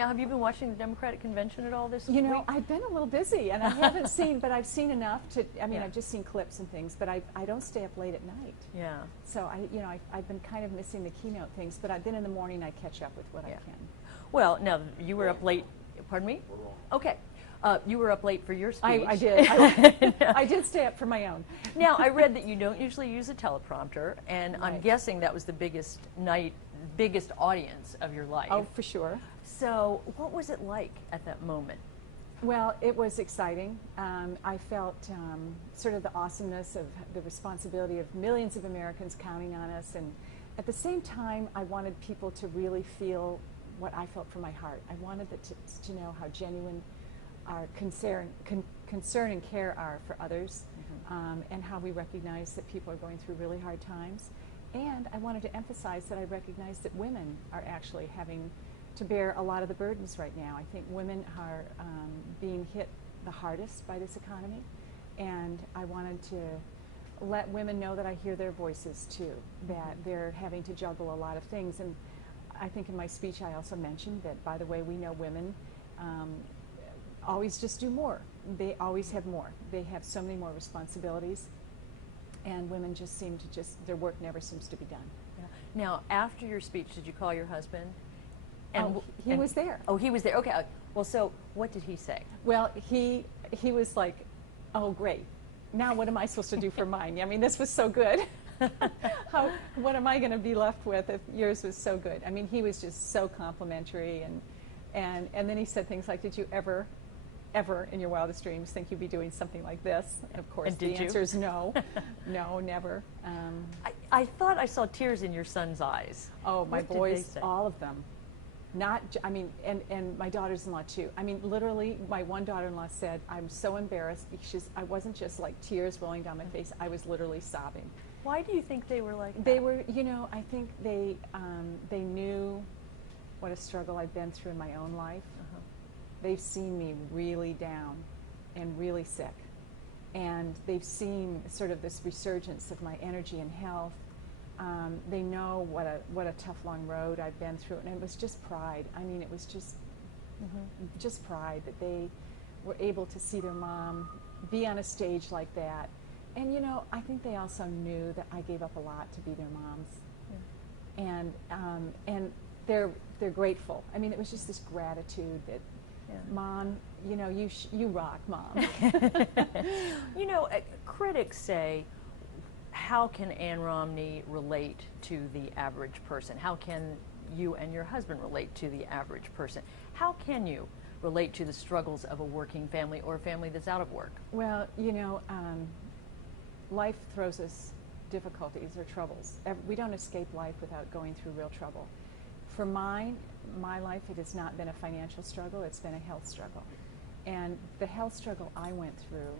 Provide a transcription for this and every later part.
Now, have you been watching the Democratic convention at all this You know, week? I've been a little busy, and I haven't seen, but I've seen enough to, I mean, Yeah. I've just seen clips and things, but I don't stay up late at night. Yeah. So I've been kind of missing the keynote things, but then in the morning I catch up with what I Yeah. can. Well, now, you were up late. Pardon me? Okay. You were up late for your speech. I did. I did stay up for my own. Now, I read that you don't usually use a teleprompter, and I'm Right. guessing that was the biggest audience of your life. Oh, for sure. So, what was it like at that moment? Well, it was exciting. I felt sort of the awesomeness of the responsibility of millions of Americans counting on us, and at the same time, I wanted people to really feel what I felt from my heart. I wanted them to know how genuine our concern and care are for others, and how we recognize that people are going through really hard times. And I wanted to emphasize that I recognize that women are actually having to bear a lot of the burdens right now. I think women are being hit the hardest by this economy, and I wanted to let women know that I hear their voices too, that they're having to juggle a lot of things. And I think in my speech I also mentioned that, by the way, we know women always just do more. They always have more. They have so many more responsibilities, and women just seem to their work never seems to be done. Yeah. Now, after your speech, did you call your husband? He was there. Oh, he was there. Okay. Well, so what did he say? Well, he was like, "Oh, great. Now what am I supposed to do for mine? I mean, this was so good. What am I going to be left with if yours was so good?" I mean, he was just so complimentary, and then he said things like, "Did you ever in your wildest dreams think you'd be doing something like this?" And of course, the answer is no. No, never. I thought I saw tears in your son's eyes. Oh, my What did they boys, say? all of them. I mean, and my daughters-in-law too. I mean, literally, my one daughter-in-law said, "I'm so embarrassed." I wasn't just like tears rolling down my face. I was literally sobbing. Why do you think they were like that? They were, I think they knew what a struggle I've been through in my own life. They've seen me really down and really sick, and they've seen sort of this resurgence of my energy and health. They know what a tough, long road I've been through, and it was just pride. I mean, it was just pride that they were able to see their mom be on a stage like that. And I think they also knew that I gave up a lot to be their moms, and they're grateful. I mean, it was just this gratitude that, "Mom, you rock, Mom." Critics say, how can Ann Romney relate to the average person? How can you and your husband relate to the average person? How can you relate to the struggles of a working family or a family that's out of work? Well, life throws us difficulties or troubles. We don't escape life without going through real trouble. For my life, it has not been a financial struggle, it's been a health struggle. And the health struggle I went through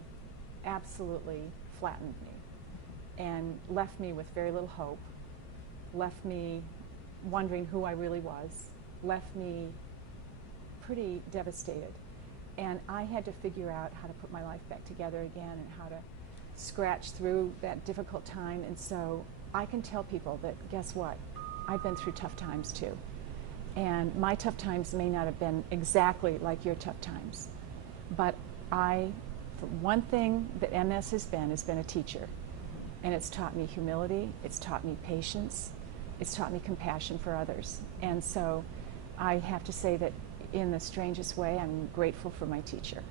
absolutely flattened me and left me with very little hope, left me wondering who I really was, left me pretty devastated. And I had to figure out how to put my life back together again and how to scratch through that difficult time. And so I can tell people that, guess what? I've been through tough times too. And my tough times may not have been exactly like your tough times. But one thing that MS has been a teacher. And it's taught me humility, it's taught me patience, it's taught me compassion for others. And so I have to say that in the strangest way, I'm grateful for my teacher.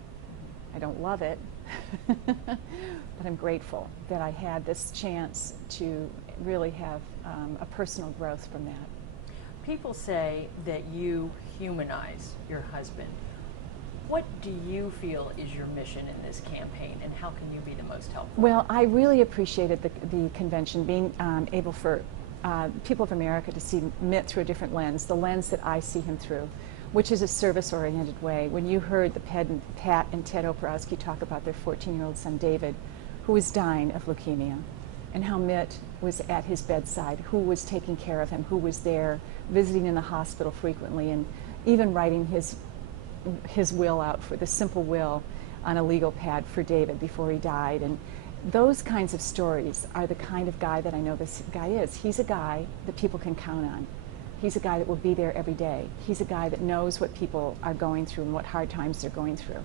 I don't love it, but I'm grateful that I had this chance to really have a personal growth from that. People say that you humanize your husband. What do you feel is your mission in this campaign, and how can you be the most helpful? Well, I really appreciated the convention, being able for people of America to see Mitt through a different lens, the lens that I see him through, which is a service-oriented way. When you heard Pat and Ted Oprowski talk about their 14-year-old son David, who was dying of leukemia, and how Mitt was at his bedside, who was taking care of him, who was there visiting in the hospital frequently, and even writing his will out, for the simple will on a legal pad for David before he died. And those kinds of stories are the kind of guy that I know this guy is. He's a guy that people can count on. He's a guy that will be there every day. He's a guy that knows what people are going through and what hard times they're going through.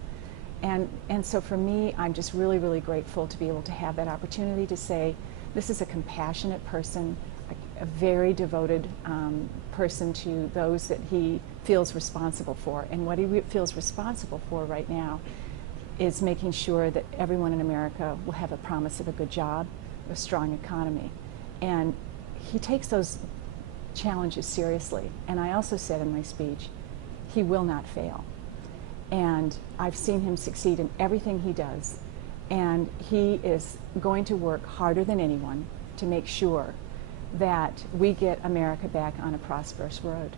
And so for me, I'm just really, really grateful to be able to have that opportunity to say, this is a compassionate person, a very devoted person to those that he feels responsible for. And what he feels responsible for right now is making sure that everyone in America will have a promise of a good job, a strong economy. And he takes those challenges seriously. And I also said in my speech, he will not fail. And I've seen him succeed in everything he does. And he is going to work harder than anyone to make sure that we get America back on a prosperous road.